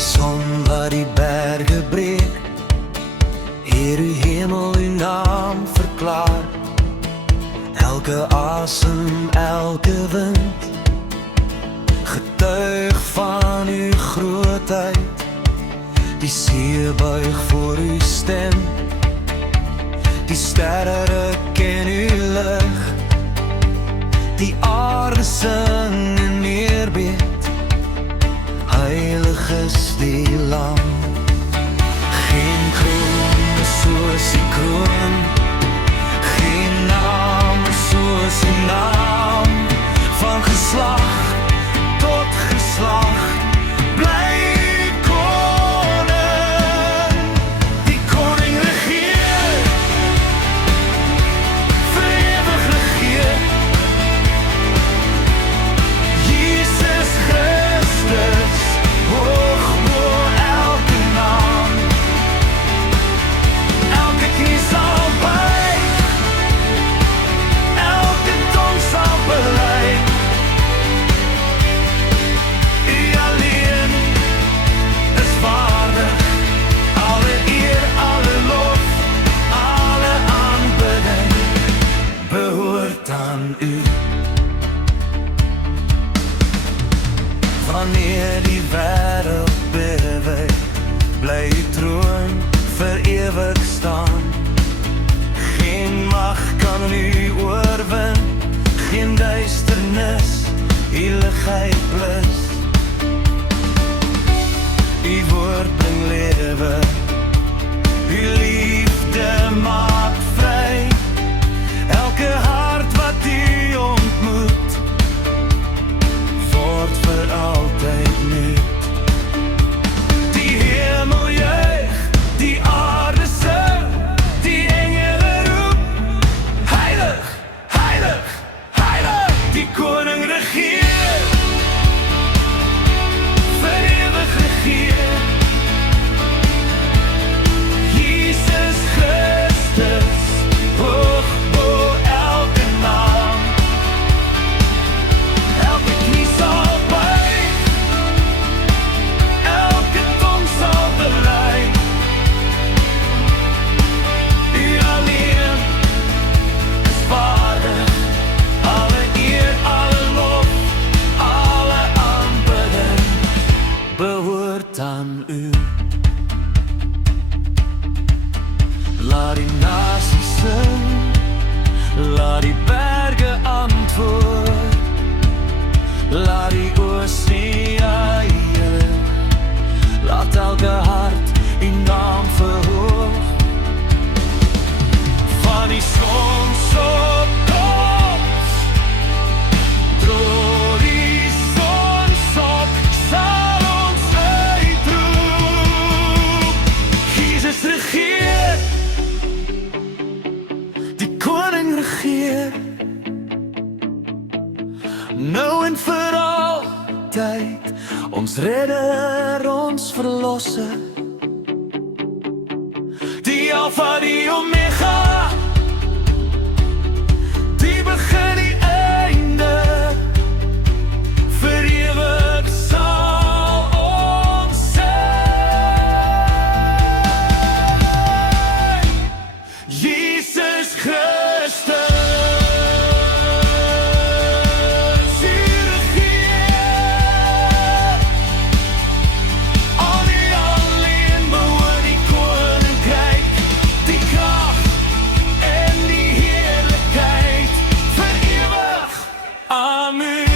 son wat die berge breek, Heer, uw hemel uw naam verklaar. Elke asem, elke wind getuig van uw grootheid. Die see buig voor uw stem, die sterre ruk in uw lig, die aarde sing in eerbied. Heilig is die Lam. Geen kroon soos die kroon, geen naam soos die naam. Van geslag tot geslag bly koning. Die koning regeer, vir ewig regeer. Jesus Christus, hoog bo elke naam. Elke knie sal buig, elke tong sal bely. U alleen is waardig, alle eer, alle lof, alle aanbidding behoort aan u. Wanneer die wêreld beweeg, bly uw troon vir ewig staan. Geen mag kan u oorwin, geen duisternis, heiligheid blus. Uw woord bring lewe, uw liefde maak vry. Elke hart wat u ontmoet, word vir altyd nuut. Die hemel juig, die aarde sing, die engele roep, heilig, heilig, heilig. Die koning regeer, vir ewig regeer. Jesus Christus, hoog bo elke naam. Elke knie sal buig, elke tong sal bely. U alleen is waardig, alle eer, alle lof, alle aanbidding behoort aan u. Laat die nasies sing, laat die berge antwoord, laat die oorlog juig, laat elke hart uw naam verhoog. Van die zonsopkomst tot die zonsop sal ons uitroep. Jesus regeer, die koning regeer, nou en vir altyd. Ons redder, ons verlosser, die Alpha, die Omega, die begin, die einde. Vir ewig sal ons sing. Jesus Christus, u regeer. Al die alleen behoort die koninkryk, die krag en die heerlikheid vir ewig. Amen.